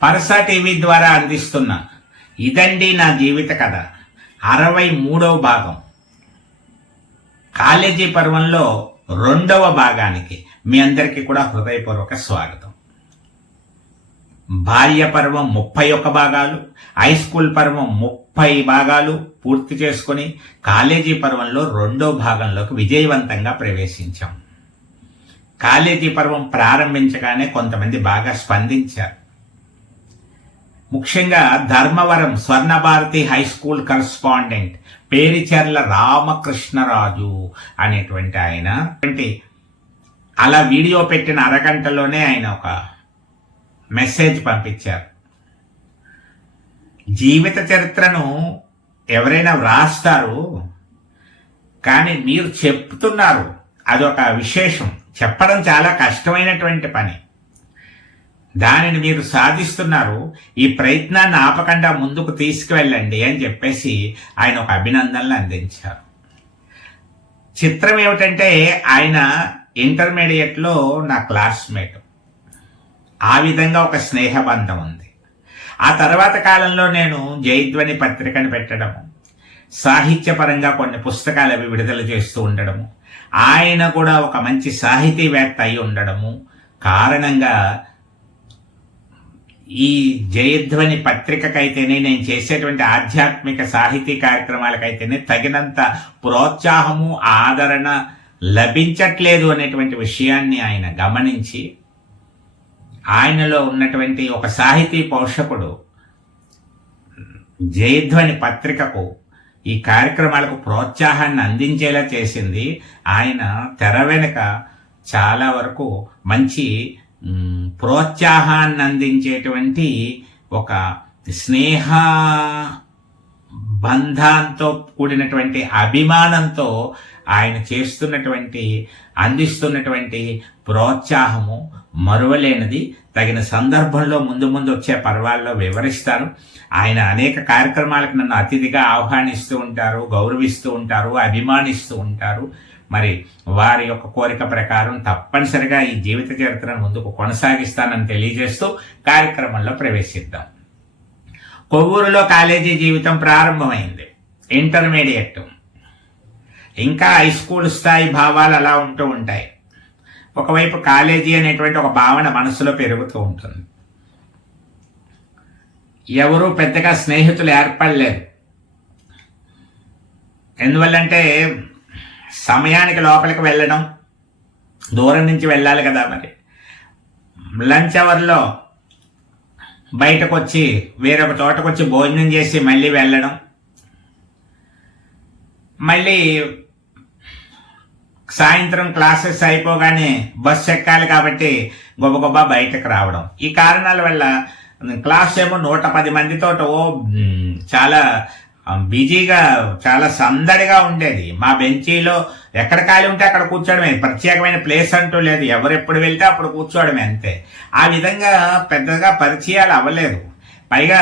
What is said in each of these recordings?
Parasa TV ద్వారా అందిస్తున్న ఇదండి నా జీవిత కథ 63వ భాగం కాలేజీ పర్వంలో 2వ భాగానికి మీ అందరికీ కూడా హృదయపూర్వక స్వాగతం. బాల్య పర్వం 31 భాగాలు, హై స్కూల్ పర్వం 30 భాగాలు పూర్తి చేసుకుని కాలేజీ పర్వంలో 2వ భాగంలోకి విజయవంతంగా ప్రవేశించాం. కాలేజీ పర్వం ప్రారంభించగానే కొంతమంది బాగా స్పందించారు. ముఖ్యంగా Dharmavaram Swarnabharati high school correspondent Pericherla Ramakrishnaraju అనేటువంటి ఆయన అలా వీడియో పెట్టిన అరగంటలోనే ఆయన ఒక మెసేజ్ పంపించారు. జీవిత చరిత్రను ఎవరైనా వ్రాస్తారు, కానీ మీరు చెప్తున్నారు, అదొక విశేషం. చెప్పడం చాలా కష్టమైనటువంటి పని, దానిని మీరు సాధిస్తున్నారు. ఈ ప్రయత్నాన్ని ఆపకుండా ముందుకు తీసుకువెళ్ళండి అని చెప్పేసి ఆయన ఒక అభినందనలు అందించారు. చిత్రం ఏమిటంటే ఆయన ఇంటర్మీడియట్లో నా క్లాస్మేట్. ఆ విధంగా ఒక స్నేహబంధం ఉంది. ఆ తర్వాత కాలంలో నేను జయధ్వని పత్రికను పెట్టడము, సాహిత్యపరంగా కొన్ని పుస్తకాలు అవి విడుదల చేస్తూ ఉండడము, ఆయన కూడా ఒక మంచి సాహితీవేత్త అయి ఉండడము కారణంగా ఈ జయధ్వని పత్రికకైతేనే, నేను చేసేటువంటి ఆధ్యాత్మిక సాహితీ కార్యక్రమాలకైతేనే తగినంత ప్రోత్సాహము ఆదరణ లభించట్లేదు అనేటువంటి విషయాన్ని ఆయన గమనించి, ఆయనలో ఉన్నటువంటి ఒక సాహితీ పోషకుడు జయధ్వని పత్రికకు ఈ కార్యక్రమాలకు ప్రోత్సాహాన్ని అందించేలా చేసింది. ఆయన తెర వెనుక చాలా వరకు మంచి ప్రోత్సాహాన్ని అందించేటువంటి ఒక స్నేహ బంధంతో కూడినటువంటి అభిమానంతో ఆయన చేస్తున్నటువంటి అందిస్తున్నటువంటి ప్రోత్సాహము మరువలేనిది. తగిన సందర్భంలో ముందు ముందు వచ్చే పర్వాల్లో వివరిస్తాను. ఆయన అనేక కార్యక్రమాలకు నన్ను అతిథిగా ఆహ్వానిస్తూ ఉంటారు, గౌరవిస్తూ ఉంటారు, అభిమానిస్తూ ఉంటారు. మరి వారి యొక్క కోరిక ప్రకారం తప్పనిసరిగా ఈ జీవిత చరిత్రను ముందుకు కొనసాగిస్తానని తెలియజేస్తూ కార్యక్రమంలో ప్రవేశిద్దాం. కొవ్వూరులో కాలేజీ జీవితం ప్రారంభమైంది. ఇంటర్మీడియట్ ఇంకా హై స్కూల్ స్థాయి భావాలు అలా ఉంటూ ఉంటాయి. ఒకవైపు కాలేజీ అనేటువంటి ఒక భావన మనసులో పెరుగుతూ ఉంటుంది. ఎవరూ పెద్దగా స్నేహితులు ఏర్పడలేరు. ఎందువల్లంటే సమయానికి లోపలికి వెళ్ళడం, దూరం నుంచి వెళ్ళాలి కదా. మరి లంచ్ అవర్లో బయటకు వచ్చి వేరొక చోటకు వచ్చి భోజనం చేసి మళ్ళీ వెళ్ళడం, మళ్ళీ సాయంత్రం క్లాసెస్ అయిపోగానే బస్సు ఎక్కాలి కాబట్టి గొప్ప బయటకు రావడం. ఈ కారణాల వల్ల క్లాస్ ఏమో 110 మందితో చాలా బిజీగా, చాలా సందడిగా ఉండేది. మా బెంచీలో ఎక్కడ ఖాళీ ఉంటే అక్కడ కూర్చోవడమే, ప్రత్యేకమైన ప్లేస్ అంటూ లేదు. ఎవరెప్పుడు వెళ్తే అప్పుడు కూర్చోవడమే, అంతే. ఆ విధంగా పెద్దగా పరిచయాలు అవ్వలేదు. పైగా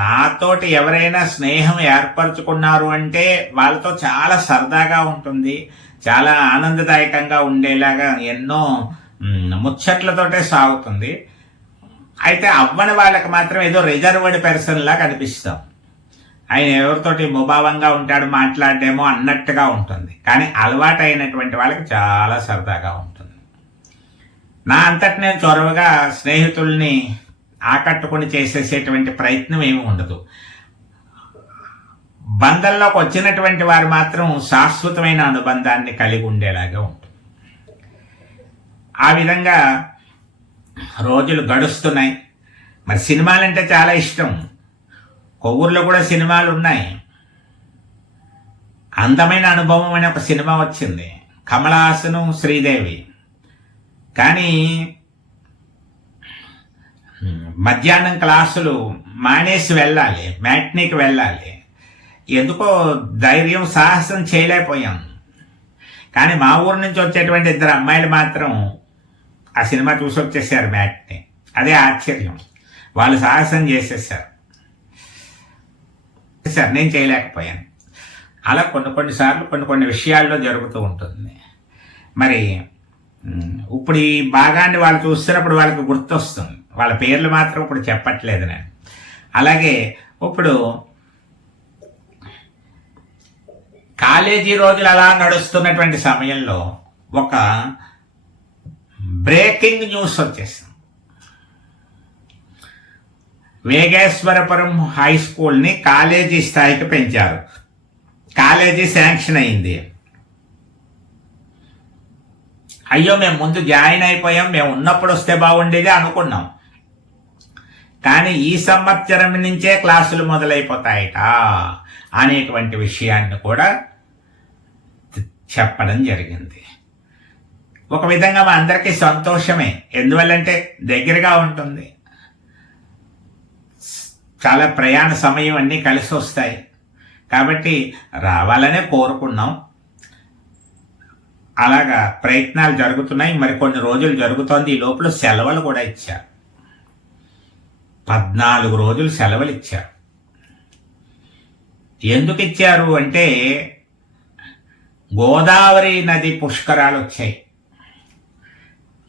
నాతోటి ఎవరైనా స్నేహం ఏర్పరచుకున్నారు అంటే వాళ్ళతో చాలా సరదాగా ఉంటుంది, చాలా ఆనందదాయకంగా ఉండేలాగా ఎన్నో ముచ్చట్లతోటే సాగుతుంది. అయితే అవ్వని వాళ్ళకి మాత్రం ఏదో రిజర్వ్డ్ పర్సన్ లాగా అనిపిస్తాం. ఆయన ఎవరితోటి ముభావంగా ఉంటాడు, మాట్లాడేమో అన్నట్టుగా ఉంటుంది. కానీ అలవాటు అయినటువంటి వాళ్ళకి చాలా సరదాగా ఉంటుంది. నా అంతటి నేను చొరవగా స్నేహితుల్ని ఆకట్టుకుని చేసేసేటువంటి ప్రయత్నం ఏమి ఉండదు. బంధంలోకి వచ్చినటువంటి వారు మాత్రం శాశ్వతమైన అనుబంధాన్ని కలిగి ఉండేలాగా ఉంటుంది. ఆ విధంగా రోజులు గడుస్తున్నాయి. మరి సినిమాలంటే చాలా ఇష్టం. కొవ్వూరులో కూడా సినిమాలు ఉన్నాయి. అందమైన అనుభవం అనే ఒక సినిమా వచ్చింది, కమల్ హాసన్, శ్రీదేవి. కానీ మధ్యాహ్నం క్లాసులు మానేసి వెళ్ళాలి, మ్యాట్నీకి వెళ్ళాలి. ఎందుకో ధైర్యం సాహసం చేయలేకపోయాం. కానీ మా ఊరు నుంచి వచ్చేటువంటి 2 అమ్మాయిలు మాత్రం ఆ సినిమా చూసి వచ్చేసారు మ్యాట్ని. అదే ఆశ్చర్యం, వాళ్ళు సాహసం చేసేసారు. నేను చేయలేకపోయాను. అలా కొన్నిసార్లు కొన్ని విషయాల్లో జరుగుతూ ఉంటుంది. మరి ఇప్పుడు ఈ భాగాన్ని వాళ్ళు చూస్తున్నప్పుడు వాళ్ళకి గుర్తొస్తుంది. వాళ్ళ పేర్లు మాత్రం ఇప్పుడు చెప్పట్లేదు నేను. అలాగే ఇప్పుడు కాలేజీ రోజులు అలా నడుస్తున్నటువంటి సమయంలో ఒక బ్రేకింగ్ న్యూస్ వచ్చేసింది. వేగేశ్వరపురం హై స్కూల్ని కాలేజీ స్థాయికి పెంచారు. కాలేజీ శాంక్షన్ అయింది. అయ్యో మేము ముందు జాయిన్ అయిపోయాం, మేము ఉన్నప్పుడు వస్తే బాగుండేది అనుకున్నాం. కానీ ఈ సంవత్సరం నుంచే క్లాసులు మొదలైపోతాయట అనేటువంటి విషయాన్ని కూడా చెప్పడం జరిగింది. ఒక విధంగా మా అందరికీ సంతోషమే. ఎందువల్లంటే దగ్గరగా ఉంటుంది, చాలా ప్రయాణ సమయం అన్నీ కలిసి వస్తాయి కాబట్టి రావాలనే కోరుకున్నాం. అలాగా ప్రయత్నాలు జరుగుతున్నాయి. మరి కొన్ని రోజులు జరుగుతోంది. ఈ లోపల సెలవులు కూడా ఇచ్చారు. 14 రోజులు సెలవులు ఇచ్చారు. ఎందుకు ఇచ్చారు అంటే గోదావరి నది పుష్కరాలు వచ్చాయి.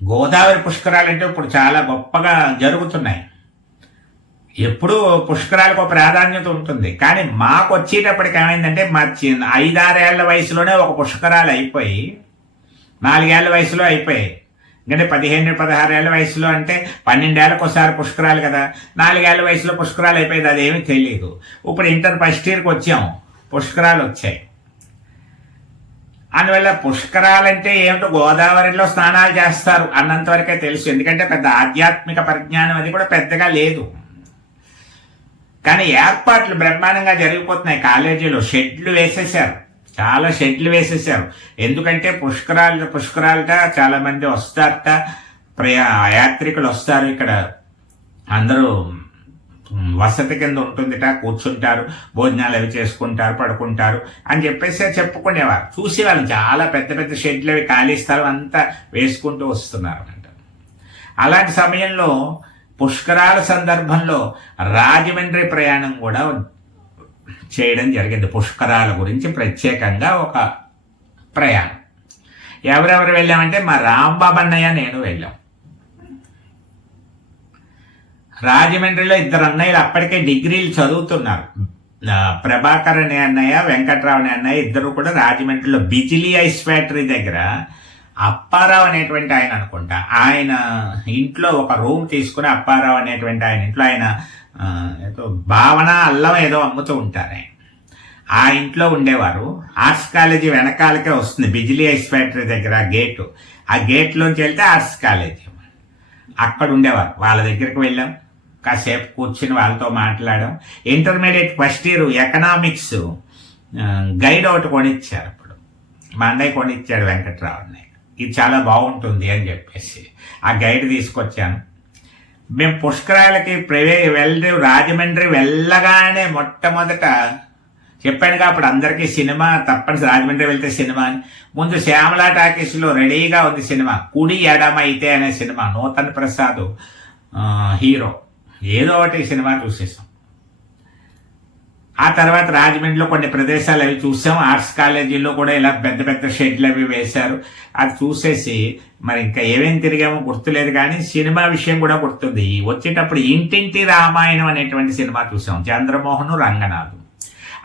గోదావరి పుష్కరాలు అంటే ఇప్పుడు చాలా గొప్పగా జరుగుతున్నాయి. ఎప్పుడు పుష్కరాలకు ప్రాధాన్యత ఉంటుంది. కానీ మాకు వచ్చేటప్పటికి ఏమైందంటే మా 5-6 ఏళ్ల వయసులోనే ఒక పుష్కరాలు అయిపోయి 4 ఏళ్ల వయసులో అయిపోయాయి. ఎందుకంటే 15-16 ఏళ్ల వయసులో అంటే 12 ఏళ్ళకి ఒకసారి పుష్కరాలు కదా. 4 ఏళ్ల వయసులో పుష్కరాలు అయిపోయింది, అదేమీ తెలియదు. ఇప్పుడు ఇంటర్ ఫస్ట్ ఇయర్కి వచ్చాం, పుష్కరాలు వచ్చాయి. అందువల్ల పుష్కరాలంటే ఏమిటో గోదావరిలో స్నానాలు చేస్తారు అన్నంత వరకే తెలుసు. ఎందుకంటే పెద్ద ఆధ్యాత్మిక పరిజ్ఞానం అది కూడా పెద్దగా లేదు. కానీ ఏర్పాట్లు బ్రహ్మాండంగా జరిగిపోతున్నాయి. కాలేజీలో షెడ్లు వేసేసారు, చాలా షెడ్లు వేసేసారు. ఎందుకంటే పుష్కరాలుగా చాలా మంది వస్తారట, యాత్రికులు వస్తారు. ఇక్కడ అందరూ వసతి కింద ఉంటుందిట, కూర్చుంటారు, భోజనాలు అవి చేసుకుంటారు, పడుకుంటారు అని చెప్పేసి చెప్పుకునేవారు. చూసి వాళ్ళు చాలా పెద్ద పెద్ద షెడ్లు అవి ఖాళీ స్థలం అంతా వేసుకుంటూ వస్తున్నారు అంట. అలాంటి సమయంలో పుష్కరాల సందర్భంలో రాజమండ్రి ప్రయాణం కూడా చేయడం జరిగింది. పుష్కరాల గురించి ప్రత్యేకంగా ఒక ప్రయాణం. ఎవరెవరు వెళ్ళామంటే మా రాంబాబు అన్నయ్య, నేను వెళ్ళాం. రాజమండ్రిలో 2 అన్నయ్యలు అప్పటికే డిగ్రీలు చదువుతున్నారు. ప్రభాకర్ అనే అన్నయ్య, వెంకట్రావు అనే అన్నయ్య, ఇద్దరు కూడా రాజమండ్రిలో బిజిలీ ఐస్ ఫ్యాక్టరీ దగ్గర అప్పారావు అనేటువంటి ఆయన అనుకుంటా, ఆయన ఇంట్లో ఒక రూమ్ తీసుకుని అప్పారావు అనేటువంటి ఆయన ఇంట్లో ఆయన ఏదో భావన అల్లం ఏదో అమ్ముతూ ఉంటారు. ఆ ఇంట్లో ఉండేవారు. ఆర్ట్స్ కాలేజీ వెనకాలకే వస్తుంది, బిజిలీ ఐస్ ఫ్యాక్టరీ దగ్గర గేటు. ఆ గేట్లోంచి వెళ్తే ఆర్ట్స్ కాలేజీ, అక్కడ ఉండేవారు. వాళ్ళ దగ్గరికి వెళ్ళాం, కాసేపు కూర్చుని వాళ్ళతో మాట్లాడాం. Intermediate first year economics guide ఒకటి కొనిచ్చారు. అప్పుడు మా అన్నయ్య కొనిచ్చాడు, వెంకట్రావు అన్నయ్య. ఇది చాలా బాగుంటుంది అని చెప్పేసి ఆ గైడ్ తీసుకొచ్చాను. మేము పుష్కరాలకి రాజమండ్రి వెళ్ళగానే మొట్టమొదట చెప్పానుగా, అప్పుడు అందరికీ సినిమా తప్పనిసరి, రాజమండ్రి వెళ్తే సినిమా అని. ముందు శ్యామలా టాకీస్లో రెడీగా ఉంది సినిమా, కుడి ఎడమ అయితే అనే సినిమా, నూతన్ ప్రసాద్ హీరో. ఏదో ఒకటి సినిమా చూసేసాం. ఆ తర్వాత రాజమండ్రిలో కొన్ని ప్రదేశాలు అవి చూసాం. ఆర్ట్స్ కాలేజీలో కూడా ఇలా పెద్ద పెద్ద షెడ్లు అవి వేశారు. అది చూసేసి మరి ఇంకా ఏమేమి తిరిగామో గుర్తులేదు, కానీ సినిమా విషయం కూడా గుర్తుంది. వచ్చేటప్పుడు ఇంటింటి రామాయణం అనేటువంటి సినిమా చూసాం, చంద్రమోహన్, రంగనాథ్.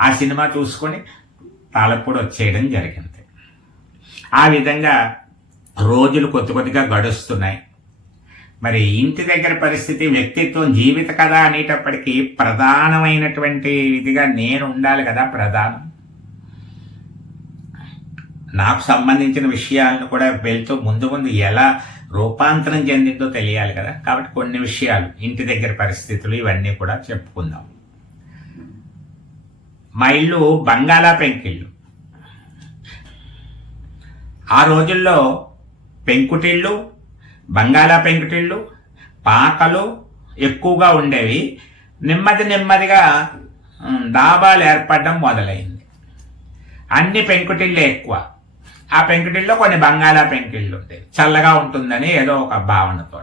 ఆ సినిమా చూసుకొని తాళపూడి వచ్చేయడం జరిగింది. ఆ విధంగా రోజులు కొద్దిగా గడుస్తున్నాయి. మరి ఇంటి దగ్గర పరిస్థితి, వ్యక్తిత్వం, జీవిత కథ అనేటప్పటికీ ప్రధానమైనటువంటి ఇదిగా నేను ఉండాలి కదా. ప్రధానం నాకు సంబంధించిన విషయాలను కూడా వెళ్తూ ముందు ఎలా రూపాంతరం చెందిందో తెలియాలి కదా. కాబట్టి కొన్ని విషయాలు, ఇంటి దగ్గర పరిస్థితులు, ఇవన్నీ కూడా చెప్పుకుందాం. మా ఇల్లు బంగాళా పెంకిళ్ళు. ఆ రోజుల్లో పెంకుటిళ్ళు, బంగాళా పెంకుటిళ్ళు, పాకలు ఎక్కువగా ఉండేవి. నెమ్మదిగా డాబాలు ఏర్పడడం మొదలైంది. అన్ని పెంకుటిళ్ళే ఎక్కువ. ఆ పెంకుటిల్లో కొన్ని బంగాళా పెంకిళ్ళు ఉండేవి, చల్లగా ఉంటుందని ఏదో ఒక భావనతో.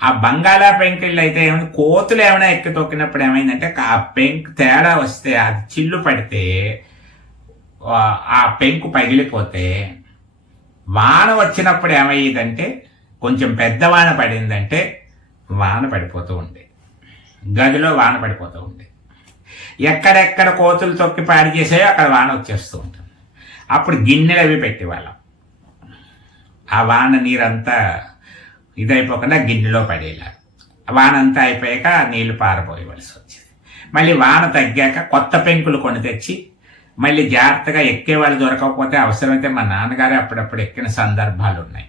ఆ బంగాళా పెంకిళ్ళు అయితే ఏమైనా కోతులు ఏమైనా ఎక్కి తొక్కినప్పుడు ఏమైందంటే, ఆ పెంకు తేడా వస్తే, అది చిల్లు పడితే, ఆ పెంకు పగిలిపోతే, వాన వచ్చినప్పుడు ఏమయ్యేదంటే, కొంచెం పెద్ద వాన పడిందంటే వాన పడిపోతూ ఉండేది, గదిలో వాన పడిపోతూ ఉండేది. ఎక్కడెక్కడ కోతులు తొక్కి పాడి చేసాయో అక్కడ వాన వచ్చేస్తూ ఉంటుంది. అప్పుడు గిన్నెలు అవి పెట్టేవాళ్ళం. ఆ వాన నీరంతా ఇదైపోకుండా గిన్నెలో పడేలా. వాన అంతా అయిపోయాక నీళ్లు పారబోయవలసి వచ్చేది. మళ్ళీ వాన తగ్గాక కొత్త పెంకులు కొని తెచ్చి మళ్ళీ జాగ్రత్తగా ఎక్కేవాళ్ళు దొరకకపోతే అవసరమైతే మా నాన్నగారే అప్పుడప్పుడు ఎక్కిన సందర్భాలు ఉన్నాయి.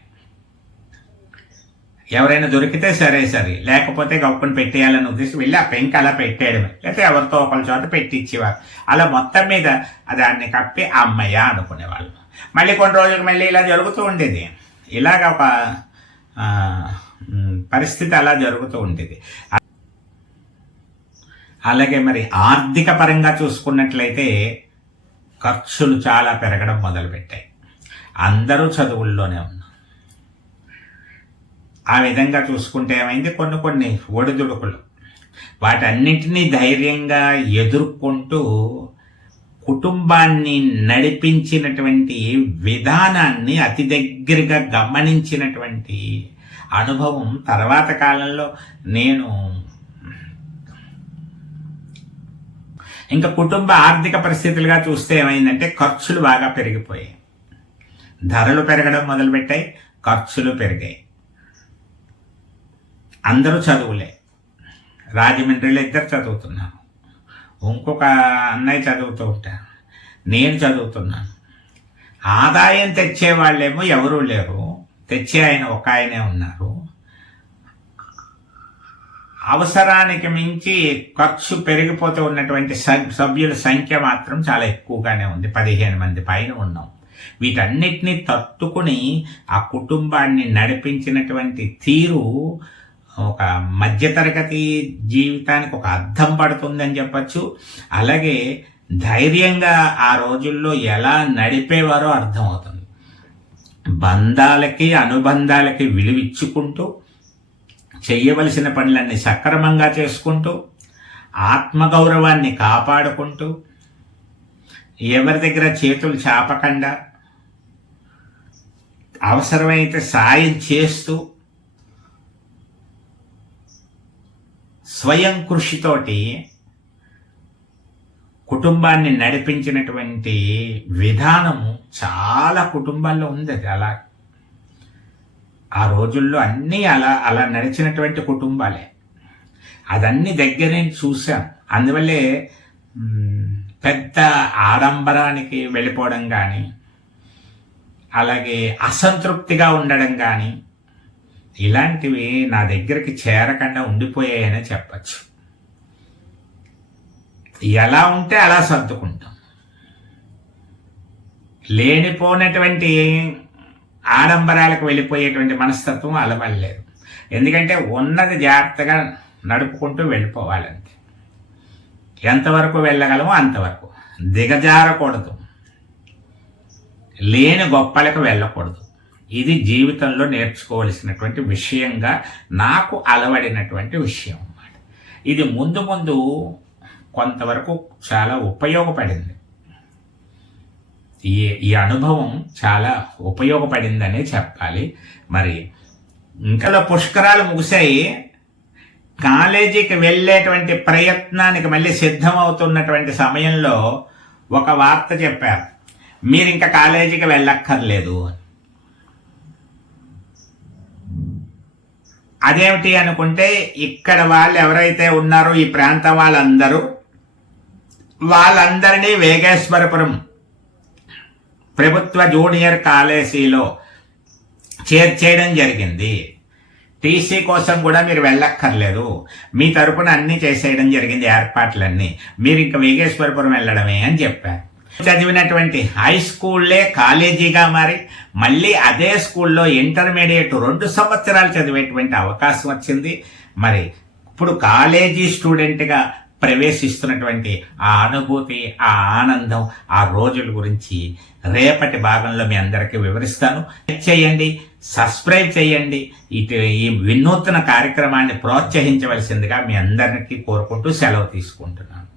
ఎవరైనా దొరికితే సరే, లేకపోతే గొప్పని పెట్టేయాలని ఉద్దేశం వెళ్ళి ఆ పెంక అలా పెట్టేయడమే, లేకపోతే ఎవరితో ఒకరి చోట పెట్టించేవారు. అలా మొత్తం మీద దాన్ని కప్పి అమ్మయ్య అనుకునేవాళ్ళు. మళ్ళీ కొన్ని రోజులు మళ్ళీ ఇలా జరుగుతూ ఉండేది. ఇలాగ ఒక పరిస్థితి అలా జరుగుతూ ఉండేది. అలాగే మరి ఆర్థిక పరంగా చూసుకున్నట్లయితే ఖర్చులు చాలా పెరగడం మొదలుపెట్టాయి. అందరూ చదువుల్లోనే ఉన్నారు. ఆ విధంగా చూసుకుంటే ఏమైంది, కొన్ని ఒడిదుడుకులు, వాటన్నిటినీ ధైర్యంగా ఎదుర్కొంటూ కుటుంబాన్ని నడిపించినటువంటి విధానాన్ని అతి దగ్గరగా గమనించినటువంటి అనుభవం తర్వాత కాలంలో నేను ఇంకా కుటుంబ ఆర్థిక పరిస్థితులుగా చూస్తే ఏమైందంటే ఖర్చులు బాగా పెరిగిపోయాయి. ధరలు పెరగడం మొదలుపెట్టాయి, ఖర్చులు పెరిగాయి. అందరూ చదువులే. రాజమండ్రిలో 2 చదువుతున్నాను, ఇంకొక అన్నయ్య చదువుతూ ఉంటారు, నేను చదువుతున్నాను. ఆదాయం తెచ్చేవాళ్ళేమో ఎవరూ లేరు, తెచ్చే ఆయన ఒక ఆయనే ఉన్నారు. అవసరానికి మించి ఖర్చు పెరిగిపోతూ ఉన్నటువంటి సభ్యుల సంఖ్య మాత్రం చాలా ఎక్కువగానే ఉంది. 15 మంది పైన ఉన్నాం. వీటన్నిటినీ తట్టుకుని ఆ కుటుంబాన్ని నడిపించినటువంటి తీరు ఒక మధ్యతరగతి జీవితానికి ఒక అర్థం పడుతుందని చెప్పచ్చు. అలాగే ధైర్యంగా ఆ రోజుల్లో ఎలా నడిపేవారో అర్థమవుతుంది. బంధాలకి అనుబంధాలకి విలువిచ్చుకుంటూ చెయ్యవలసిన పనులన్నీ సక్రమంగా చేసుకుంటూ ఆత్మగౌరవాన్ని కాపాడుకుంటూ ఎవరి దగ్గర చేతులు చాపకుండా అవసరమైతే సాయం చేస్తూ స్వయం కృషితోటి కుటుంబాన్ని నడిపించినటువంటి విధానము చాలా కుటుంబాల్లో ఉంది. అది అలా ఆ రోజుల్లో అన్నీ అలా నడిచినటువంటి కుటుంబాలే. అదన్నీ దగ్గర నుంచి చూసాం. అందువల్లే పెద్ద ఆడంబరానికి వెళ్ళిపోవడం కానీ, అలాగే అసంతృప్తిగా ఉండడం కానీ ఇలాంటివి నా దగ్గరికి చేరకుండా ఉండిపోయాయనే చెప్పచ్చు. ఎలా ఉంటే అలా సర్దుకుంటాం. లేనిపోయినటువంటి ఆడంబరాలకు వెళ్ళిపోయేటువంటి మనస్తత్వం అలవలేదు. ఎందుకంటే ఉన్నది జాగ్రత్తగా నడుపుకుంటూ వెళ్ళిపోవాలంతే. ఎంతవరకు వెళ్ళగలమో అంతవరకు, దిగజారకూడదు, లేని గొప్పలకు వెళ్ళకూడదు. ఇది జీవితంలో నేర్చుకోవలసినటువంటి విషయంగా నాకు అలవడినటువంటి విషయం అన్నమాట. ఇది ముందు ముందు కొంతవరకు చాలా ఉపయోగపడింది. ఈ అనుభవం చాలా ఉపయోగపడిందనే చెప్పాలి. మరి ఇంకా పుష్కరాలు ముగిసాయి. కాలేజీకి వెళ్ళేటువంటి ప్రయత్నానికి మళ్ళీ సిద్ధమవుతున్నటువంటి సమయంలో ఒక వార్త చెప్పారు, మీరు ఇంకా కాలేజీకి వెళ్ళక్కర్లేదు. అదేమిటి అనుకుంటే, ఇక్కడ వాళ్ళు ఎవరైతే ఉన్నారో ఈ ప్రాంతం వాళ్ళందరినీ వేగేశ్వరపురం ప్రభుత్వ జూనియర్ కాలేజీలో చేర్చేయడం జరిగింది. టీసీ కోసం కూడా మీరు వెళ్ళక్కర్లేదు, మీ తరపున అన్నీ చేసేయడం జరిగింది, ఏర్పాట్లన్నీ. మీరు ఇంకా వేగేశ్వరపురం వెళ్ళడమే అని చెప్పారు. చదివినటువంటి హై స్కూల్లే కాలేజీగా మారి మళ్ళీ అదే స్కూల్లో ఇంటర్మీడియట్ 2 సంవత్సరాలు చదివేటువంటి అవకాశం వచ్చింది. మరి ఇప్పుడు కాలేజీ స్టూడెంట్గా ప్రవేశిస్తున్నటువంటి ఆ అనుభూతి, ఆ ఆనందం, ఆ రోజుల గురించి రేపటి భాగంలో మీ అందరికీ వివరిస్తాను. లైక్ చేయండి, సబ్స్క్రైబ్ చేయండి. ఈ వినూత్న కార్యక్రమాన్ని ప్రోత్సహించవలసిందిగా మీ అందరికీ కోరుకుంటూ సెలవు తీసుకుంటున్నాను.